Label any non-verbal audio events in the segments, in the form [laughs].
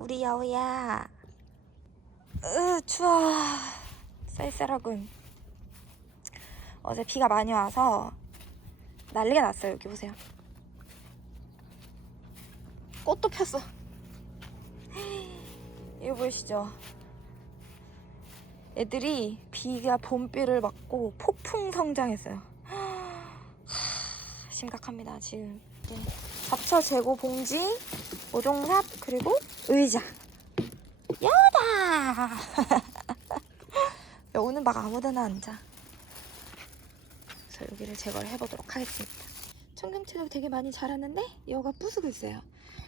우리 여우야. 으, 추워. 쌀쌀하군. 어제 비가 많이 와서 난리가 났어요. 여기 보세요. 꽃도 폈어. [gasps] 이거 보이시죠? 애들이 비가 봄비를 맞고 폭풍 성장했어요. [gasps] 하, 심각합니다 지금. 네. 잡초 재고 봉지, 모종삽 그리고 의자. 여다. [laughs] 여우는 막 아무데나 앉아. 그래서 여기를 제거를 해보도록 하겠습니다. 청경채가 되게 많이 자랐는데 여우가 부수고 있어요.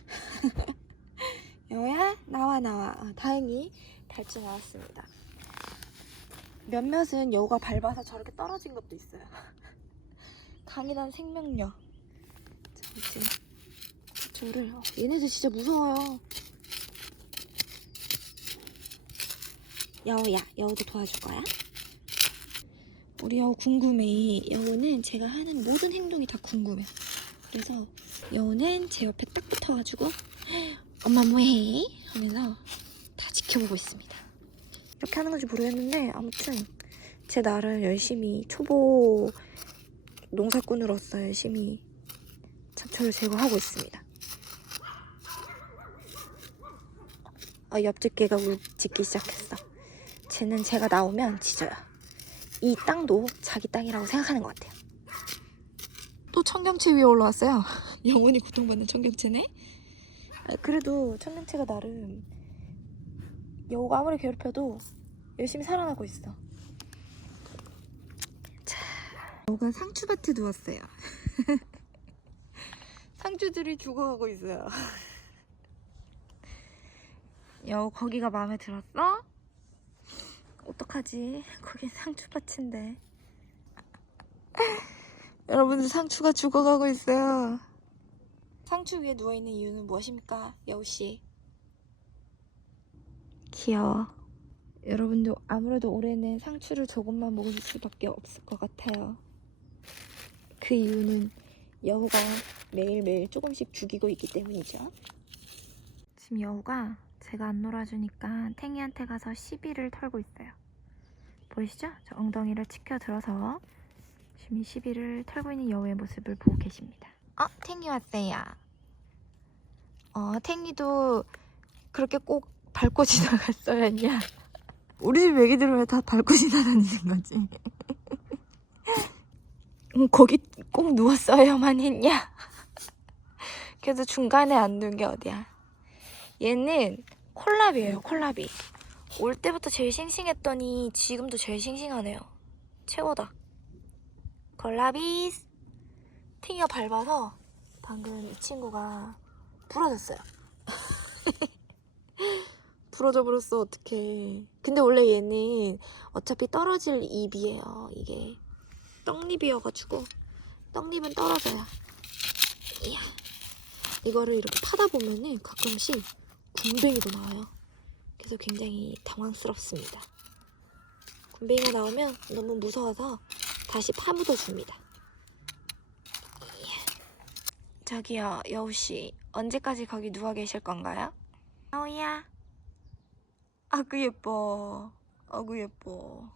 [laughs] 여우야 나와 나와. 어, 다행히 밟지 나왔습니다. 몇몇은 여우가 밟아서 저렇게 떨어진 것도 있어요. [laughs] 강인한 생명력. 자, 이제 어, 얘네들 진짜 무서워요. 여우야, 여우도 도와줄 거야? 우리 여우 궁금해. 여우는 제가 하는 모든 행동이 다 궁금해. 그래서 여우는 제 옆에 딱 붙어가지고 엄마 뭐해? 하면서 다 지켜보고 있습니다. 이렇게 하는 건지 모르겠는데 아무튼 제 나를 열심히 초보 농사꾼으로서 열심히 잡초를 제거하고 있습니다. 아, 옆집 개가 울 짖기 시작했어. 쟤는 제가 나오면 짖어요. 이 땅도 자기 땅이라고 생각하는 것 같아요. 또 청경채 위에 올라왔어요. [laughs] 영원히 고통받는 청경채네. 아, 그래도 청경채가 나름 여우가 아무리 괴롭혀도 열심히 살아나고 있어. 자, 여우가 상추밭에 누웠어요. [laughs] 상추들이 죽어가고 있어요. [laughs] 여우 거기가 마음에 들었어? 어떡하지? [laughs] 거긴 상추밭인데. [laughs] 여러분들 상추가 죽어가고 있어요. 상추 위에 누워있는 이유는 무엇입니까? 여우씨. 귀여워. 여러분도 아무래도 올해는 상추를 조금만 먹을 수밖에 없을 것 같아요. 그 이유는 여우가 매일매일 조금씩 죽이고 있기 때문이죠. 지금 여우가 제가 안 놀아주니까 탱이한테 가서 시비를 털고 있어요. 보이시죠? 저 엉덩이를 치켜들어서 지금 이 시비를 털고 있는 여우의 모습을 보고 계십니다. 어, 탱이 왔어요. 어, 탱이도 그렇게 꼭 밟고 [laughs] 지나갔어야 했냐? 우리 집 애기들은 왜 다 밟고 지나다니는 거지? [laughs] 음, 거기 꼭 누웠어야만 했냐? [laughs] 그래도 중간에 안 누운 게 어디야? 얘는 콜라비예요, 콜라비. 올 때부터 제일 싱싱했더니 지금도 제일 싱싱하네요. 최고다. 콜라비스. 탱이가 밟아서 방금 이 친구가 부러졌어요. [laughs] 부러져 버렸어, 어떡해. 근데 원래 얘는 어차피 떨어질 잎이에요, 이게. 떡잎이어가지고, 떡잎은 떨어져요. 이야. 이거를 이렇게 파다 보면은 가끔씩 군뱅이도 나와요. 그래서 굉장히 당황스럽습니다. 군뱅이가 나오면 너무 무서워서 다시 파묻어 줍니다. 저기요, 여우씨. 언제까지 거기 누워 계실 건가요? 여우야. 아구 예뻐. 아구 예뻐.